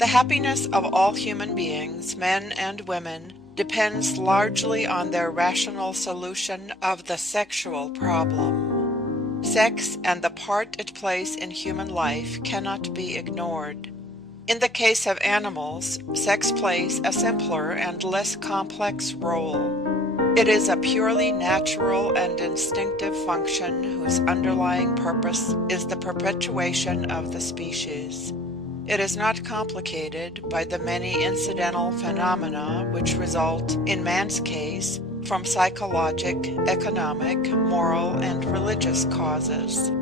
The happiness of all human beings, men and women, depends largely on their rational solution of the sexual problem. Sex and the part it plays in human life cannot be ignored. In the case of animals, sex plays a simpler and less complex role. It is a purely natural and instinctive function whose underlying purpose is the perpetuation of the species. It is not complicated by the many incidental phenomena which result, in man's case, from psychologic, economic, moral, and religious causes.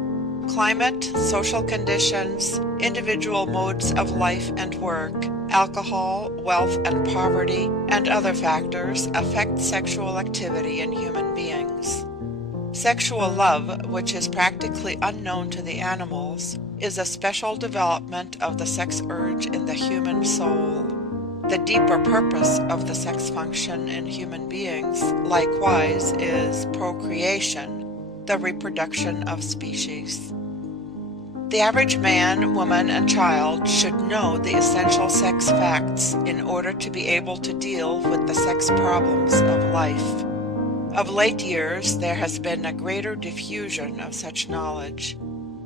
Climate, social conditions, individual modes of life and work, alcohol, wealth and poverty, and other factors affect sexual activity in human beings. Sexual love, which is practically unknown to the animals, is a special development of the sex urge in the human soul. The deeper purpose of the sex function in human beings, likewise, is procreation, the reproduction of species. The average man, woman, and child should know the essential sex facts in order to be able to deal with the sex problems of life. Of late years, there has been a greater diffusion of such knowledge.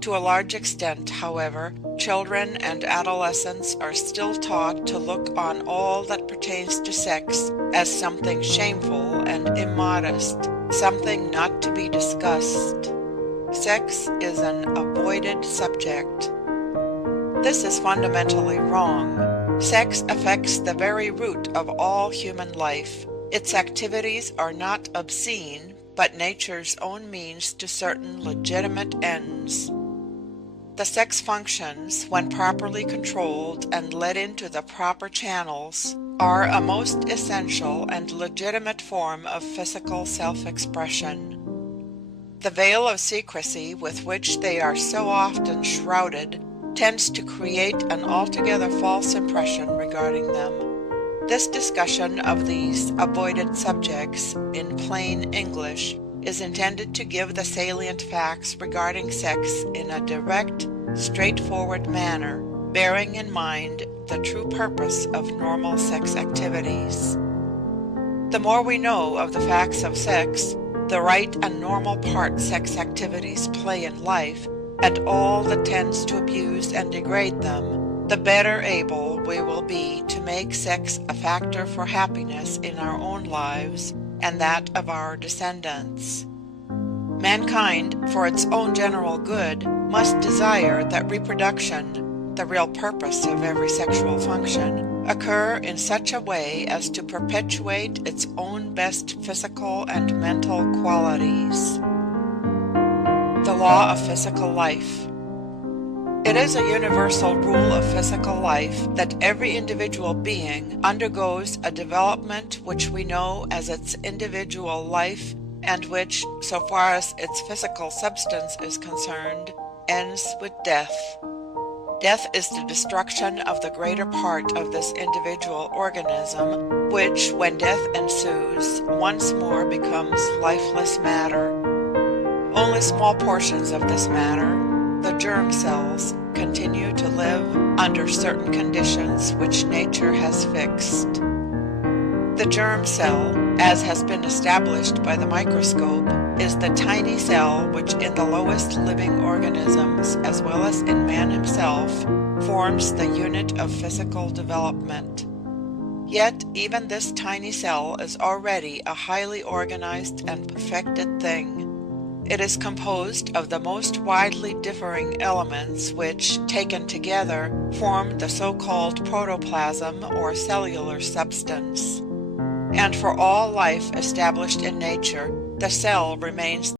To a large extent, however, children and adolescents are still taught to look on all that pertains to sex as something shameful and immodest, something not to be discussed. Sex is an avoided subject. This is fundamentally wrong. Sex affects the very root of all human life. Its activities are not obscene, but nature's own means to certain legitimate ends. The sex functions, when properly controlled and led into the proper channels, are a most essential and legitimate form of physical self-expression. The veil of secrecy with which they are so often shrouded tends to create an altogether false impression regarding them. This discussion of these avoided subjects, in plain English, is intended to give the salient facts regarding sex in a direct, straightforward manner, bearing in mind the true purpose of normal sex activities. The more we know of the facts of sex, the right and normal part sex activities play in life, and all that tends to abuse and degrade them, the better able we will be to make sex a factor for happiness in our own lives and that of our descendants. Mankind, for its own general good, must desire that reproduction, the real purpose of every sexual function, occur in such a way as to perpetuate its own best physical and mental qualities. The law of physical life. It is a universal rule of physical life that every individual being undergoes a development which we know as its individual life, and which, so far as its physical substance is concerned, ends with death. Death is the destruction of the greater part of this individual organism, which, when death ensues, once more becomes lifeless matter. Only small portions of this matter, the germ cells, continue to live under certain conditions which nature has fixed. The germ cell, as has been established by the microscope, is the tiny cell which in the lowest living organisms, as well as in man himself, forms the unit of physical development. Yet even this tiny cell is already a highly organized and perfected thing. It is composed of the most widely differing elements which, taken together, form the so-called protoplasm or cellular substance. And for all life established in nature, the cell remains